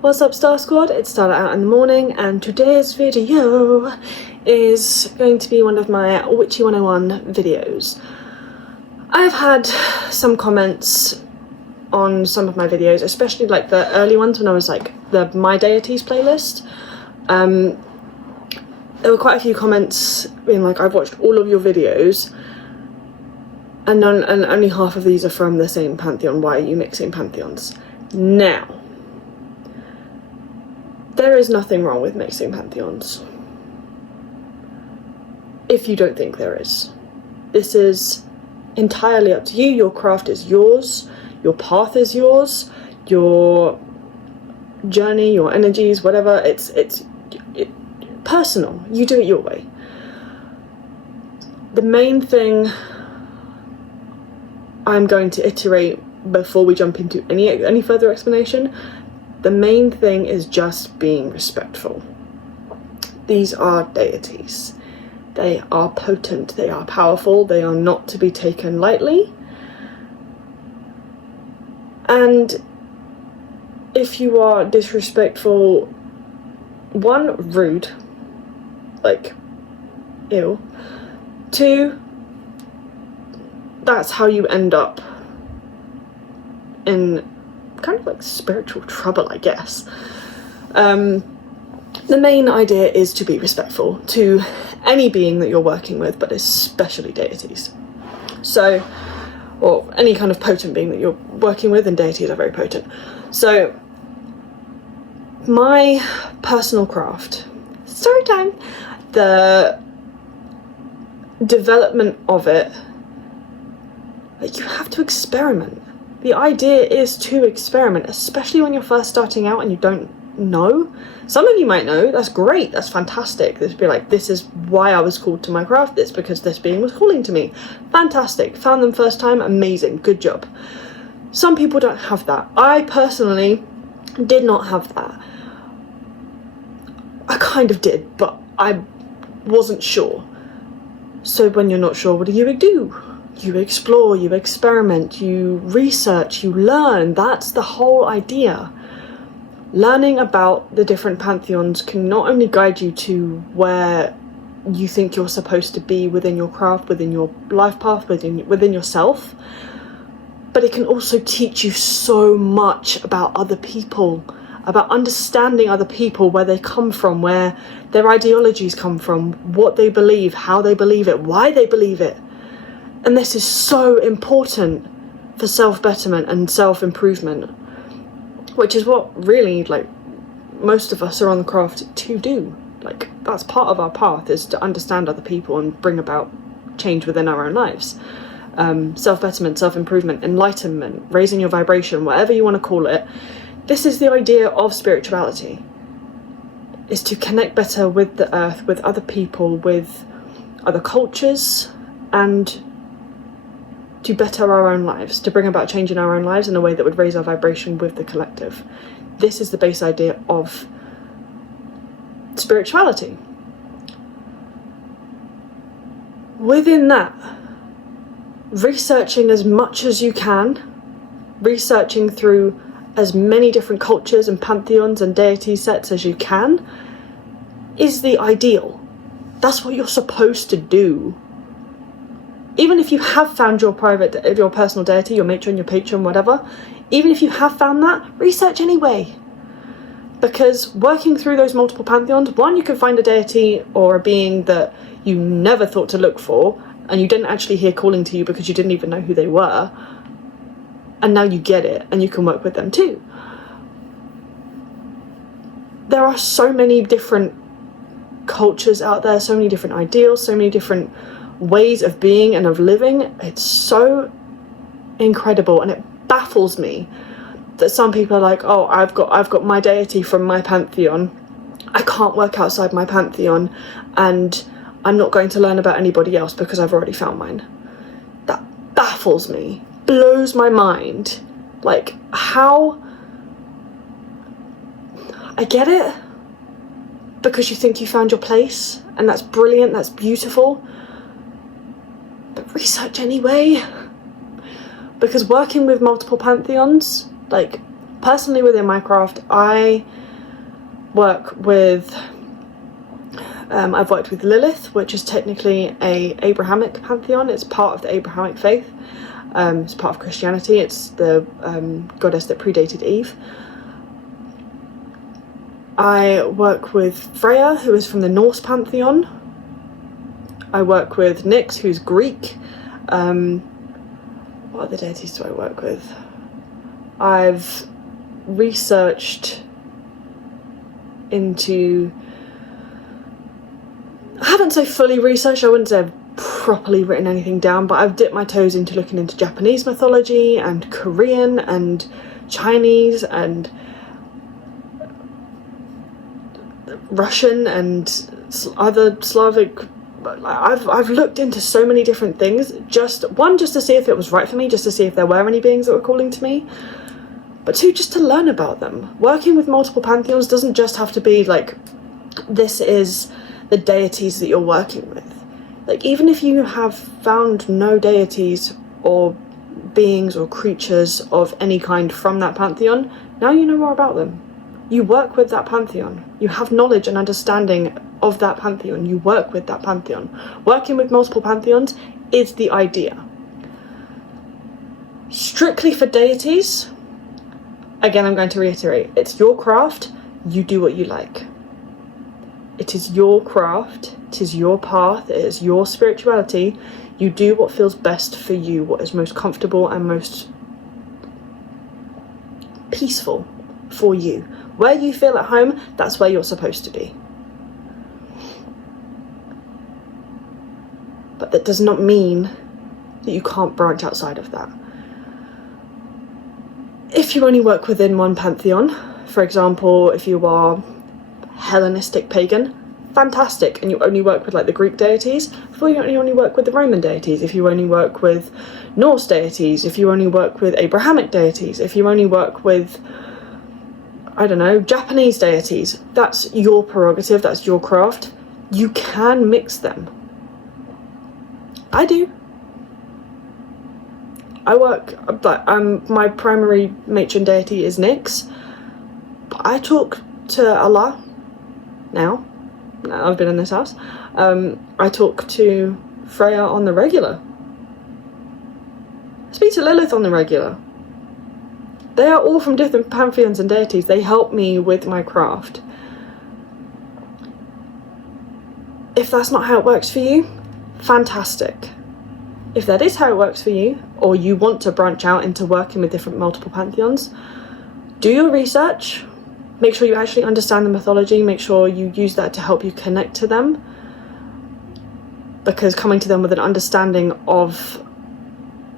What's up, Star Squad? It's Starlight out in the morning, and today's video is going to be one of my Witchy 101 videos. I've had some comments on some of my videos, especially like the early ones when I was like the My Deities playlist. There were quite a few comments being like, I've watched all of your videos and only half of these are from the same pantheon. Why are you mixing pantheons? Now, there is nothing wrong with mixing pantheons, if you don't think there is. This is entirely up to you. Your craft is yours, your path is yours, your journey, your energies, whatever, it's personal. You do it your way. The main thing I'm going to iterate before we jump into any further explanation, the main thing is just being respectful. These are deities. They are potent, they are powerful, they are not to be taken lightly. And if you are disrespectful, one, rude, like, ew. Two, that's how you end up in kind of like spiritual trouble, I guess. The main idea is to be respectful to any being that you're working with, but especially deities. So, or any kind of potent being that you're working with, and deities are very potent. So, my personal craft, story time, the development of it, like, you have to experiment. The idea is to experiment, especially when you're first starting out and you don't know. Some of you might know, that's great, that's fantastic. This would be like, this is why I was called to my craft, this because this being was calling to me. Fantastic, found them first time, amazing, good job. Some people don't have that. I personally did not have that. I kind of did, but I wasn't sure. So when you're not sure, what do? You explore, you experiment, you research, you learn. That's the whole idea. Learning about the different pantheons can not only guide you to where you think you're supposed to be within your craft, within your life path, within yourself, but it can also teach you so much about other people, about understanding other people, where they come from, where their ideologies come from, what they believe, how they believe it, why they believe it. And this is so important for self-betterment and self-improvement, which is what really, like, most of us are on the craft to do. Like, that's part of our path, is to understand other people and bring about change within our own lives. Self-betterment, self-improvement, enlightenment, raising your vibration, whatever you want to call it. This is the idea of spirituality, is to connect better with the earth, with other people, with other cultures, and to better our own lives, to bring about change in our own lives in a way that would raise our vibration with the collective. This is the base idea of spirituality. Within that, researching as much as you can, researching through as many different cultures and pantheons and deity sets as you can, is the ideal. That's what you're supposed to do. Even if you have found your personal deity, your matron, your patron, whatever, even if you have found that, research anyway. Because working through those multiple pantheons, one, you can find a deity or a being that you never thought to look for, and you didn't actually hear calling to you because you didn't even know who they were, and now you get it, and you can work with them too. There are so many different cultures out there, so many different ideals, so many different ways of being and of living. It's so incredible, and it baffles me that some people are like, oh, I've got my deity from my pantheon, I can't work outside my pantheon, and I'm not going to learn about anybody else because I've already found mine. That baffles me, blows my mind. Like, how? I get it, because you think you found your place, and that's brilliant, that's beautiful, but research anyway. Because working with multiple pantheons, like, Personally, within my craft, I work with, I've worked with Lilith, which is technically a Abrahamic pantheon. It's part of the Abrahamic faith. It's part of Christianity. It's the goddess that predated Eve. I work with Freya, who is from the Norse pantheon. I work with Nyx, who's Greek. What other deities do I work with? I've researched into, I haven't so fully researched, I wouldn't say I've properly written anything down, but I've dipped my toes into looking into Japanese mythology and Korean and Chinese and Russian and other Slavic. I've looked into so many different things, just to see if it was right for me, just to see if there were any beings that were calling to me, but two, just to learn about them. Working with multiple pantheons doesn't just have to be like, this is the deities that you're working with. Like, even if you have found no deities or beings or creatures of any kind from that pantheon, now you know more about them. You work with that pantheon. You have knowledge and understanding of that pantheon. You work with that pantheon. Working with multiple pantheons is the idea. Strictly for deities, again, I'm going to reiterate, it's your craft, you do what you like. It is your craft, it is your path, it is your spirituality. You do what feels best for you, what is most comfortable and most peaceful for you. Where you feel at home, that's where you're supposed to be. But that does not mean that you can't branch outside of that. If you only work within one pantheon, for example, if you are Hellenistic pagan, fantastic, and you only work with like the Greek deities, if you only work with the Roman deities, if you only work with Norse deities, if you only work with Abrahamic deities, if you only work with, I don't know, Japanese deities, that's your prerogative, that's your craft. You can mix them. I do. I work, but my primary matron deity is Nyx, but I talk to Allah now I've been in this house. I talk to Freya on the regular. I speak to Lilith on the regular. They are all from different pantheons and deities. They help me with my craft. If that's not how it works for you, fantastic. If that is how it works for you, or you want to branch out into working with different multiple pantheons, do your research. Make sure you actually understand the mythology. Make sure you use that to help you connect to them. Because coming to them with an understanding of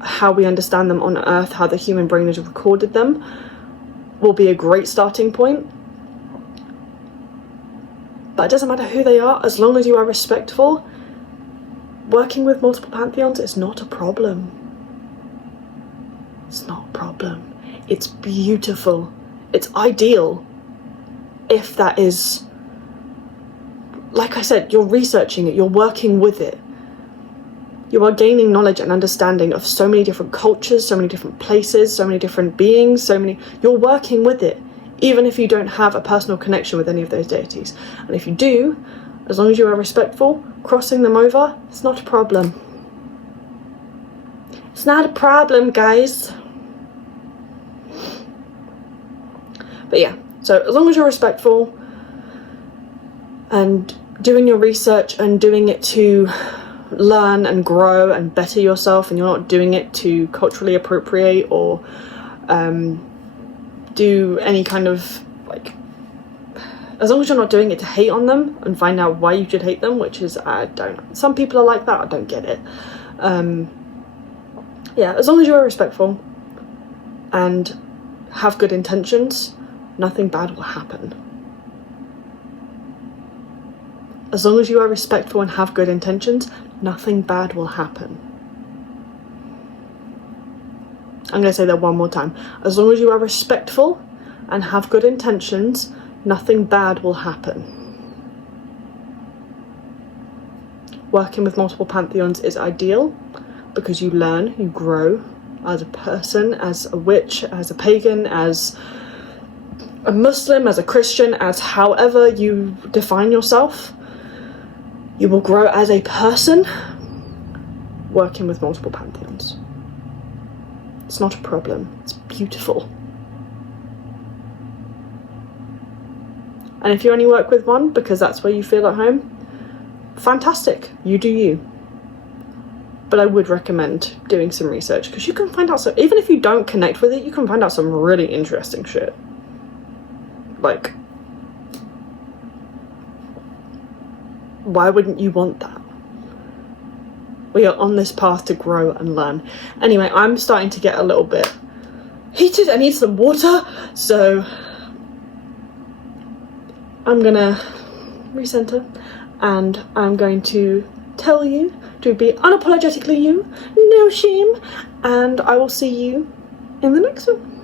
how we understand them on Earth, how the human brain has recorded them, will be a great starting point. But it doesn't matter who they are, as long as you are respectful. Working with multiple pantheons is not a problem. It's not a problem. It's beautiful. It's ideal. If that is, like I said, you're researching it, you're working with it. You are gaining knowledge and understanding of so many different cultures, so many different places, so many different beings, you're working with it, even if you don't have a personal connection with any of those deities. And if you do, as long as you are respectful, crossing them over, it's not a problem. It's not a problem, guys. But yeah, so as long as you're respectful and doing your research and doing it to learn and grow and better yourself, and you're not doing it to culturally appropriate or do any kind of, like, as long as you're not doing it to hate on them and find out why you should hate them, which is, some people are like that, I don't get it. Yeah, as long as you're respectful and have good intentions, nothing bad will happen. As long as you are respectful and have good intentions, nothing bad will happen. I'm going to say that one more time. As long as you are respectful and have good intentions, nothing bad will happen. Working with multiple pantheons is ideal because you learn, you grow as a person, as a witch, as a pagan, as a Muslim, as a Christian, as however you define yourself. You will grow as a person working with multiple pantheons. It's not a problem. It's beautiful. And if you only work with one because that's where you feel at home, fantastic. You do you. But I would recommend doing some research, because you can find out, so even if you don't connect with it, you can find out some really interesting shit. Like, why wouldn't you want that? We are on this path to grow and learn. Anyway, I'm starting to get a little bit heated. I need some water, so I'm gonna recenter, and I'm going to tell you to be unapologetically you, no shame, and I will see you in the next one.